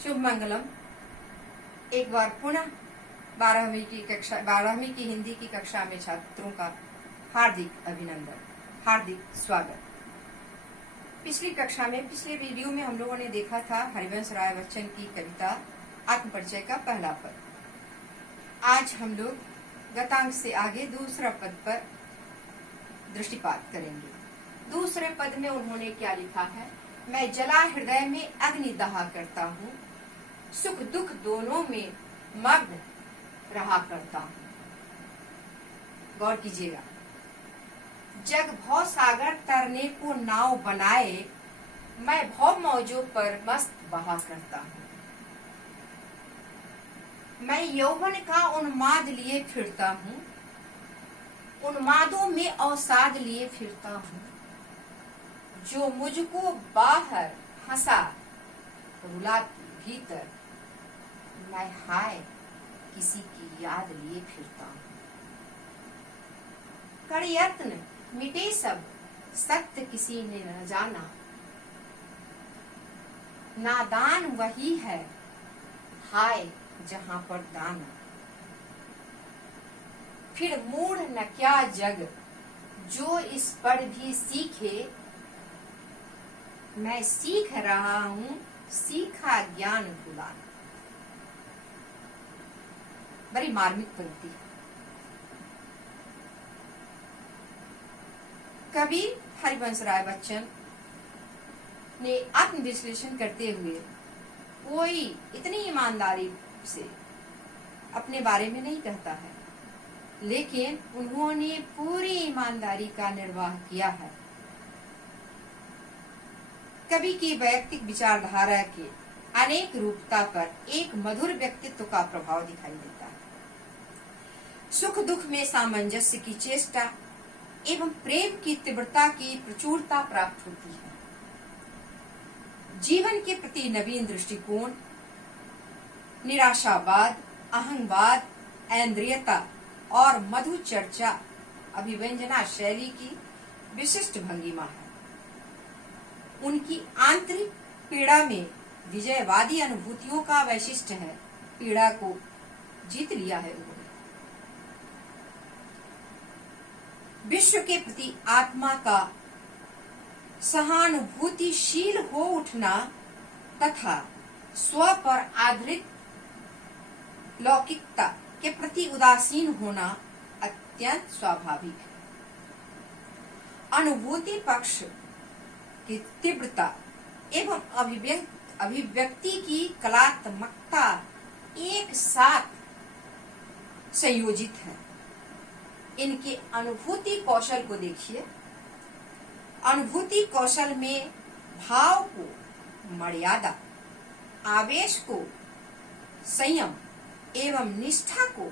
शुभ मंगलम। एक बार पुनः 12वीं की हिंदी की कक्षा में छात्रों का हार्दिक अभिनंदन, हार्दिक स्वागत। पिछली कक्षा में, पिछले वीडियो में हम लोगों ने देखा था हरिवंश राय बच्चन की कविता आत्मपरिचय का पहला पद। आज हम लोग गतांक से आगे दूसरा पद पर दृष्टिपात करेंगे। दूसरे पद में उन्होंने क्या लिखा है? मैं जला हृदय में अग्नि दहा करता हूँ, सुख दुख दोनों में मग्न रहा करता हूँ। गौर कीजिएगा, जग भव सागर तरने को नाव बनाए, मैं भव मौजों पर मस्त बहा करता हूँ। मैं यौवन का उन्माद लिए फिरता हूँ, उन्मादों में अवसाद लिए फिरता हूँ। जो मुझको बाहर हंसा रुलाती भीतर, मैं हाय किसी की याद लिए फिरता हूँ। कर यत्न मिटे सब सत्य किसी ने न जाना, नादान वही है हाय जहां पर दाना। फिर मूढ़ न क्या जग जो इस पर भी सीखे, मैं सीख रहा हूँ सीखा ज्ञान भुलाना। बड़ी मार्मिक पंक्ति है। कवि हरिवंश राय बच्चन ने आत्मविश्लेषण करते हुए कोई इतनी ईमानदारी से अपने बारे में नहीं कहता है, लेकिन उन्होंने पूरी ईमानदारी का निर्वाह किया है। कवि की वैयक्तिक विचारधारा के अनेक रूपता पर एक मधुर व्यक्तित्व का प्रभाव दिखाई देता है। सुख दुख में सामंजस्य की चेष्टा एवं प्रेम की तीव्रता की प्रचुरता प्राप्त होती है। जीवन के प्रति नवीन दृष्टिकोण, निराशावाद, अहंवाद, ऐन्द्रियता और मधु चर्चा अभिव्यंजना शैली की विशिष्ट भंगिमा है। उनकी आंतरिक पीड़ा में विजयवादी अनुभूतियों का वैशिष्ट्य है। पीड़ा को जीत लिया है उन्होंने। विश्व के प्रति आत्मा का सहानुभूतिशील हो उठना तथा स्व पर आधारित लौकिकता के प्रति उदासीन होना अत्यंत स्वाभाविक है। अनुभूति पक्ष की तीव्रता एवं अभिव्यक्ति की कलात्मकता एक साथ संयोजित है। इनके अनुभूति कौशल को देखिए। अनुभूति कौशल में भाव को मर्यादा, आवेश को संयम एवं निष्ठा को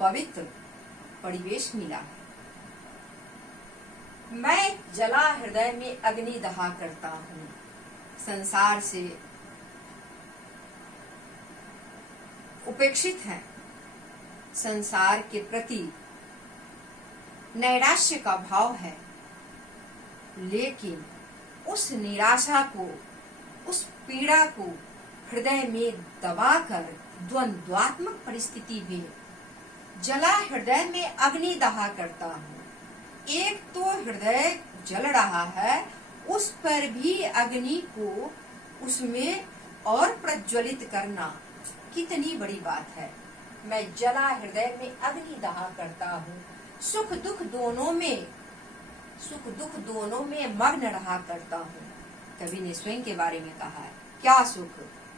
पवित्र परिवेश मिला है। मैं जला हृदय में अग्नि दहा करता हूँ, संसार से उपेक्षित है, संसार के प्रति नैराश्य का भाव है, लेकिन उस निराशा को, उस पीड़ा को हृदय में दबाकर द्वंद्वात्मक परिस्थिति में जला हृदय में अग्नि दहा करता हूँ। एक तो हृदय जल रहा है, उस पर भी अग्नि को उसमें और प्रज्वलित करना कितनी बड़ी बात है। मैं जला हृदय में अग्नि दहा करता हूँ, सुख दुख दोनों में मग्न रहा करता हूँ। कवि ने स्वयं के बारे में कहा है, क्या सुख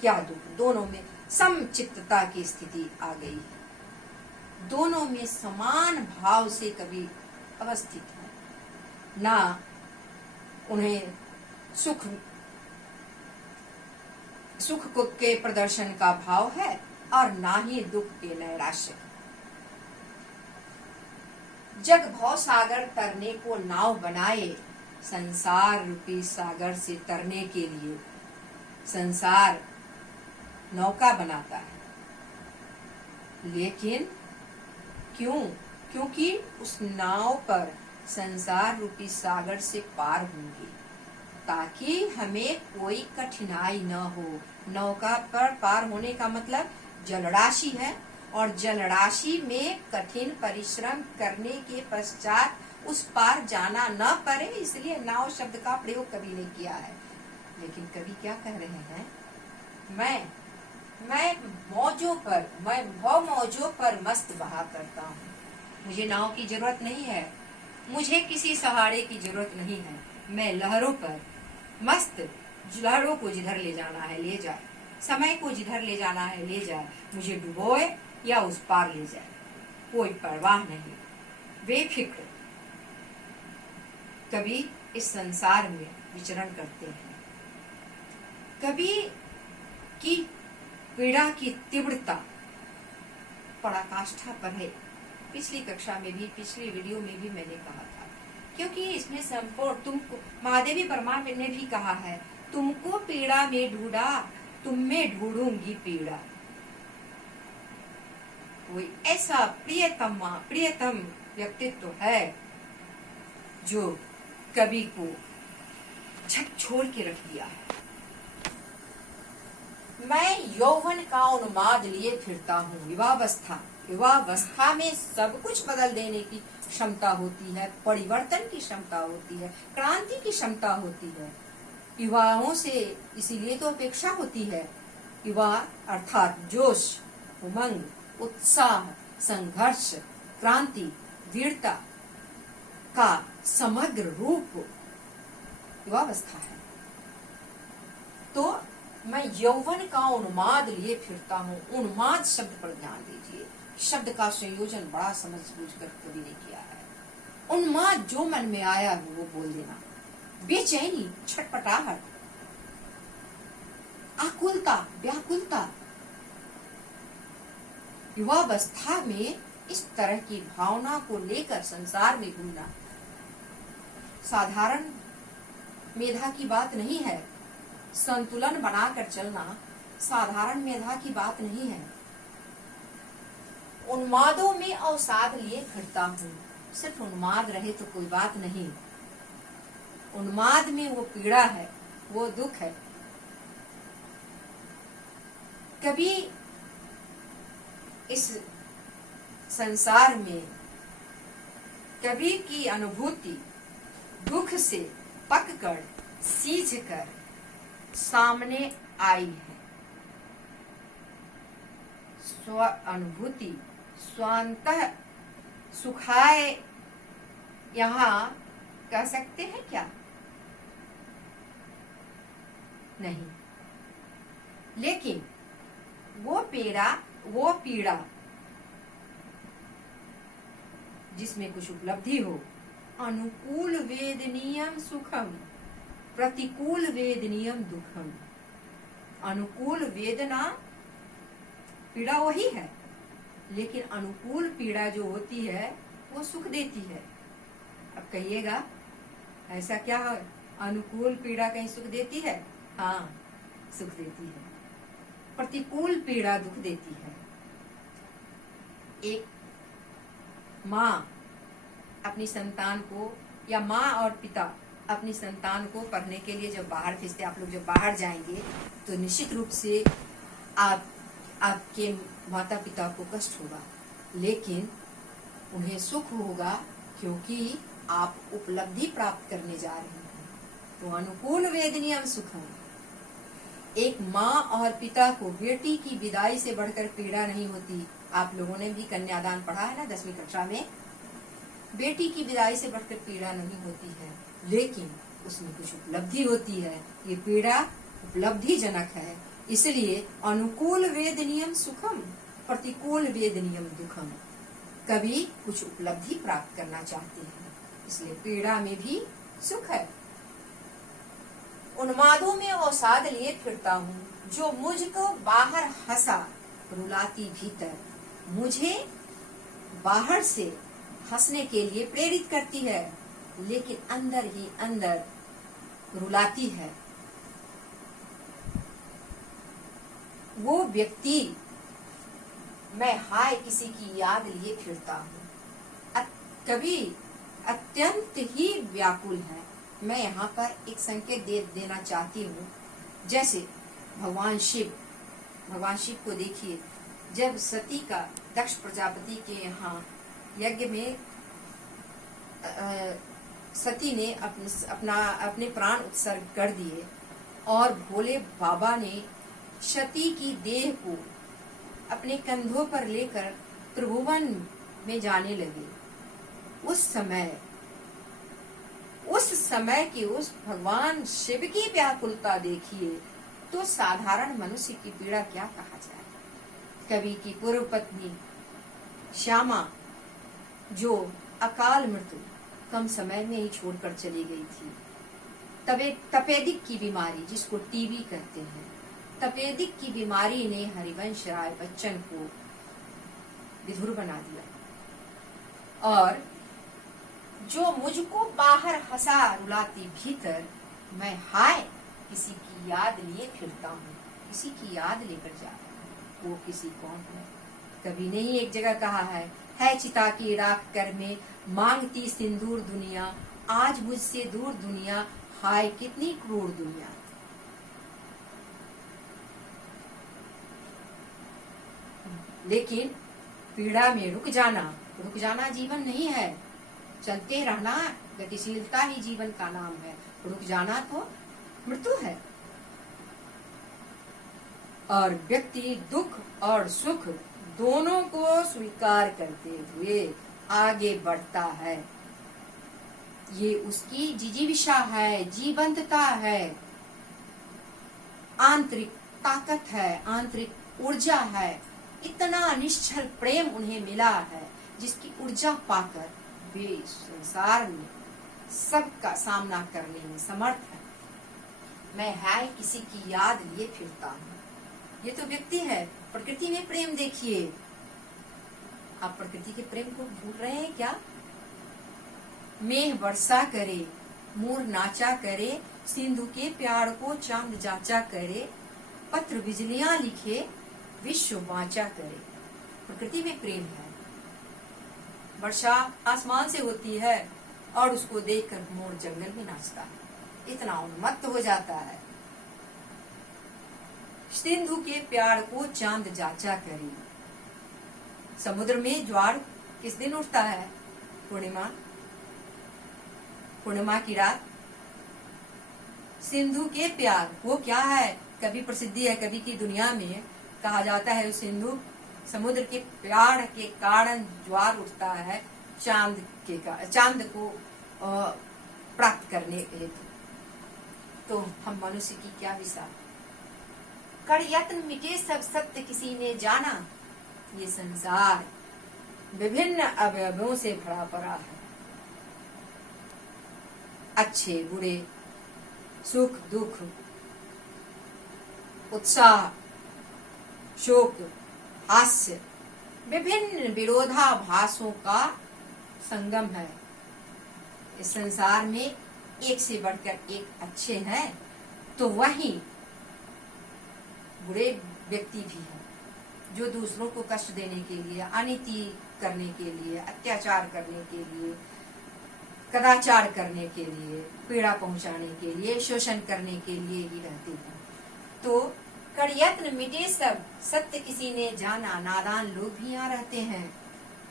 क्या दुख दोनों में समचित्तता की स्थिति आ गई है। दोनों में समान भाव से कवि अवस्थित है। ना उन्हें सुख के प्रदर्शन का भाव है और ना ही दुख के नैराश्य। जग भव सागर तरने को नाव बनाए, संसार रूपी सागर से तरने के लिए संसार नौका बनाता है, लेकिन क्योंकि उस नाव पर संसार रूपी सागर से पार होंगे। ताकि हमें कोई कठिनाई न हो। नौका पर पार होने का मतलब जलराशि है, और जलराशि में कठिन परिश्रम करने के पश्चात उस पार जाना न पड़े, इसलिए नाव शब्द का प्रयोग कवि ने किया है। लेकिन कवि क्या कह रहे हैं, मैं भव मौजों पर मस्त बहा करता हूँ। मुझे नाव की जरूरत नहीं है, मुझे किसी सहारे की जरूरत नहीं है। मैं लहरों पर मस्त, लहरों को जिधर ले जाना है ले जाए, समय को जिधर ले जाना है ले जाए, मुझे डुबोए या उस पार ले जाए, कोई परवाह नहीं, बेफिक्र कभी इस संसार में विचरण करते हैं। कभी की पीड़ा की तीव्रता पराकाष्ठा पर है। पिछली कक्षा में भी, पिछली वीडियो में भी मैंने कहा था, क्योंकि इसमें संपूर्ण तुमको महादेवी वर्मा ने भी कहा है, तुमको पीड़ा में ढूंढा, तुम में ढूंढूंगी पीड़ा। कोई ऐसा प्रियतम व्यक्तित्व है जो कवि को झकझोर के रख दिया है। मैं यौवन का उन्माद लिए फिरता हूँ। युवावस्था में सब कुछ बदल देने की क्षमता होती है, परिवर्तन की क्षमता होती है, क्रांति की क्षमता होती है। युवाओं से इसीलिए तो अपेक्षा होती है। युवा अर्थात जोश, उमंग, उत्साह, संघर्ष, क्रांति, वीरता का समग्र रूप युवावस्था है। तो मैं यौवन का उन्माद लिए फिरता हूँ। उन्माद शब्द पर ध्यान दीजिए, शब्द का संयोजन बड़ा समझ बूझ कर कवि ने किया है। उन्माद, जो मन में आया वो बोल देना, बेचैनी, छटपटाहट, आकुलता, व्याकुलता, युवावस्था में इस तरह की भावना को लेकर संसार में घूमना साधारण मेधा की बात नहीं है। संतुलन बनाकर चलना साधारण मेधा की बात नहीं है। उन्मादों में अवसाद लिए फिरता हूँ। सिर्फ उन्माद रहे तो कोई बात नहीं, उन्माद में वो पीड़ा है, वो दुख है। कभी इस संसार में कभी की अनुभूति दुख से पककर, सींचकर सामने आई है। स्व अनुभूति स्वांतः सुखाए, यहाँ कह सकते हैं क्या? नहीं। लेकिन वो पीड़ा जिसमें कुछ उपलब्धि हो, अनुकूल वेदनीयम सुखम, प्रतिकूल वेदनीयम दुखम। अनुकूल वेदना पीड़ा वही है, लेकिन अनुकूल पीड़ा जो होती है वो सुख देती है। अब कहिएगा ऐसा क्या है, अनुकूल पीड़ा कहीं सुख देती है? हाँ, सुख देती है। प्रतिकूल पीड़ा दुख देती है। एक माँ अपनी संतान को, या माँ और पिता अपनी संतान को पढ़ने के लिए जब बाहर भेजते, आप लोग जब बाहर जाएंगे तो निश्चित रूप से आपके माता पिता को कष्ट होगा, लेकिन उन्हें सुख होगा, क्योंकि आप उपलब्धि प्राप्त करने जा रहे हैं। तो अनुकूल वेदनीयम सुखम। एक माँ और पिता को बेटी की विदाई से बढ़कर पीड़ा नहीं होती। आप लोगों ने भी कन्यादान पढ़ा है ना 10वीं कक्षा में। बेटी की विदाई से बढ़कर पीड़ा नहीं होती है, लेकिन उसमें कुछ उपलब्धि होती है। ये पीड़ा उपलब्धि जनक है, इसलिए अनुकूल वेदनीयम सुखम, प्रतिकूल वेदनीयम दुखम। कभी कुछ उपलब्धि प्राप्त करना चाहते हैं, इसलिए पीड़ा में भी सुख है। उन्मादों में अवसाद लिए फिरता हूँ, जो मुझको बाहर हंसा रुलाती भीतर। मुझे बाहर से हंसने के लिए प्रेरित करती है, लेकिन अंदर ही अंदर रुलाती है। वो व्यक्ति, मैं हाय किसी की याद लिए फिरता हूँ, कभी अत्यंत ही व्याकुल है, मैं यहाँ पर एक संकेत देना चाहती हूँ। जैसे भगवान शिव को देखिए, जब सती का दक्ष प्रजापति के यहाँ यज्ञ में सती ने अपने प्राण उत्सर्ग कर दिए और भोले बाबा ने सती की देह को अपने कंधों पर लेकर त्रिभुवन में जाने लगे। उस समय की उस भगवान शिव की व्याकुलता देखिए, तो साधारण मनुष्य की पीड़ा क्या कहा जाए। कवि की पूर्व पत्नी श्यामा, जो अकाल मृत्यु कम समय में ही छोड़कर चली गई थी, तपेदिक की बीमारी, जिसको टीबी कहते हैं, तपेदिक की बीमारी ने हरिवंश राय बच्चन को विधुर बना दिया। और जो मुझको बाहर हंसा रुलाती भीतर, मैं हाय किसी की याद लिए फिरता हूँ, किसी की याद लेकर जा रहा हूँ। वो किसी कौन है? कभी नहीं एक जगह कहा है चिता की राख कर में मांगती सिंदूर दुनिया, आज मुझसे दूर दुनिया, हाय कितनी क्रूर दुनिया। लेकिन पीड़ा में रुक जाना जीवन नहीं है। चलते रहना, गतिशीलता ही जीवन का नाम है। रुक जाना तो मृत्यु है। और व्यक्ति दुख और सुख दोनों को स्वीकार करते हुए आगे बढ़ता है। ये उसकी जिजीविषा है, जीवंतता है, आंतरिक ताकत है, आंतरिक ऊर्जा है। इतना निश्चल प्रेम उन्हें मिला है, जिसकी ऊर्जा पाकर वे संसार में सबका सामना करने में समर्थ है। मैं हाय किसी की याद लिए फिरता हूँ। ये तो व्यक्ति है। प्रकृति में प्रेम देखिए। आप प्रकृति के प्रेम को भूल रहे हैं क्या? मेघ वर्षा करे, मोर नाचा करे, सिंधु के प्यार को चांद जाचा करे, पत्र बिजलियां लिखे, विश्व बांचा करे। प्रकृति में प्रेम है। वर्षा आसमान से होती है और उसको देखकर मोर जंगल में नाचता है, इतना उन्मत्त हो जाता है। सिंधु के प्यार को चांद जाचा करे। समुद्र में ज्वार किस दिन उठता है? पूर्णिमा की रात। सिंधु के प्यार वो क्या है? कभी प्रसिद्धि है, कभी की दुनिया में कहा जाता है सिंधु समुद्र के प्यार के कारण ज्वार उठता है, चांद को प्राप्त करने हेतु। तो हम मनुष्य की क्या विशा। कर यत्न मिटे सब सत्य किसी ने जाना। ये संसार विभिन्न अवयवों से भरा पड़ा है। अच्छे बुरे, सुख दुख, उत्साह, शोक, हास्य, विभिन्न विरोधाभासों का संगम है। इस संसार में एक से बढ़कर एक अच्छे हैं, तो वहीं बुरे व्यक्ति भी हैं, जो दूसरों को कष्ट देने के लिए, अनिति करने के लिए, अत्याचार करने के लिए, कदाचार करने के लिए, पीड़ा पहुंचाने के लिए, शोषण करने के लिए ही रहते हैं। तो कर यत्न मिटे सब सत्य किसी ने जाना। नादान लोग भी यहाँ रहते हैं।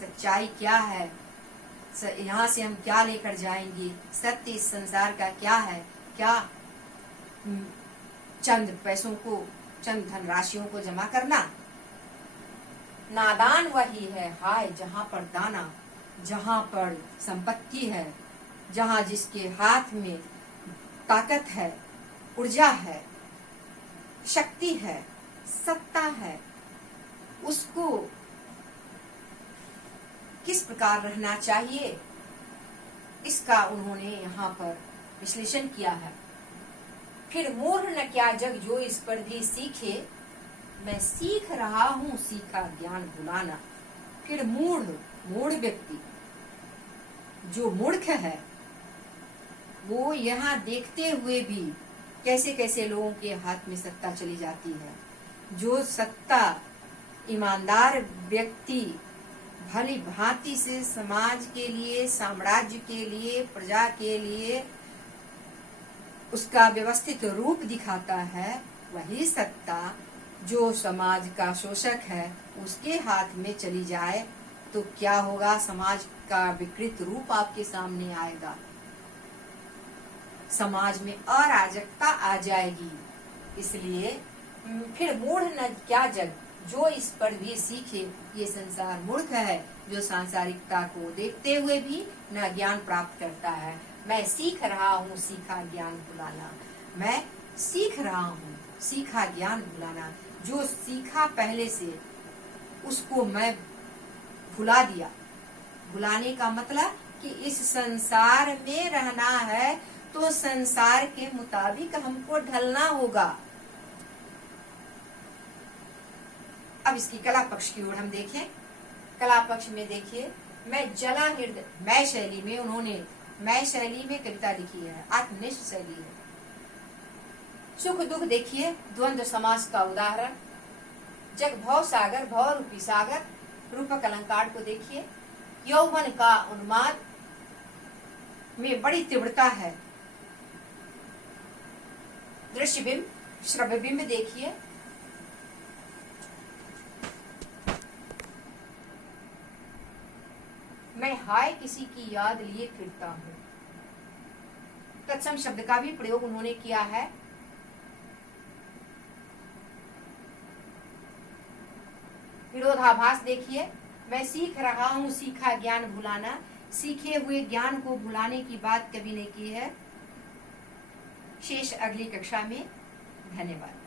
सच्चाई क्या है, यहाँ से हम क्या लेकर जाएंगे? सत्य इस संसार का क्या है? क्या चंद पैसों को, चंद धनराशियों को जमा करना? नादान वही है हाय जहाँ पर दाना, जहाँ पर संपत्ति है, जहाँ जिसके हाथ में ताकत है, ऊर्जा है, शक्ति है, सत्ता है, उसको किस प्रकार रहना चाहिए, इसका उन्होंने यहाँ पर विश्लेषण किया है। फिर मूढ़ न क्या जग जो इस पर भी सीखे, मैं सीख रहा हूँ सीखा ज्ञान भुलाना। फिर मूढ़ व्यक्ति, जो मूर्ख है, वो यहाँ देखते हुए भी कैसे कैसे लोगों के हाथ में सत्ता चली जाती है। जो सत्ता ईमानदार व्यक्ति भली भांति से समाज के लिए, साम्राज्य के लिए, प्रजा के लिए उसका व्यवस्थित रूप दिखाता है, वही सत्ता जो समाज का शोषक है उसके हाथ में चली जाए तो क्या होगा? समाज का विकृत रूप आपके सामने आएगा, समाज में अराजकता आ जाएगी। इसलिए फिर मूढ़ न क्या जग, जो इस पर भी सीखे ये संसार मूर्ख है, जो सांसारिकता को देखते हुए भी न ज्ञान प्राप्त करता है। मैं सीख रहा हूँ सीखा ज्ञान भुलाना, मैं सीख रहा हूँ सीखा ज्ञान भुलाना। जो सीखा पहले से उसको मैं भुला दिया। भुलाने का मतलब कि इस संसार में रहना है तो संसार के मुताबिक हमको ढलना होगा। अब इसकी कला पक्ष की ओर हम देखें। कला पक्ष में देखिए, मैं जला हृदय, मैं शैली में उन्होंने मैं शैली में कविता लिखी है, आत्मनिष्ठ शैली है। सुख दुख देखिए, द्वंद्व समास का उदाहरण, जग भव सागर, भव रूपी सागर, रूपक अलंकार को देखिए। यौवन का उन्माद में बड़ी तीव्रता है। दृश्य बिंब, श्रव्य बिंब देखिए। मैं हाय किसी की याद लिए फिरता हूं। तत्सम शब्द का भी प्रयोग उन्होंने किया है। विरोधाभास देखिए, मैं सीख रहा हूँ सीखा ज्ञान भुलाना। सीखे हुए ज्ञान को भुलाने की बात कभी नहीं की है। शेष अगली कक्षा में। धन्यवाद।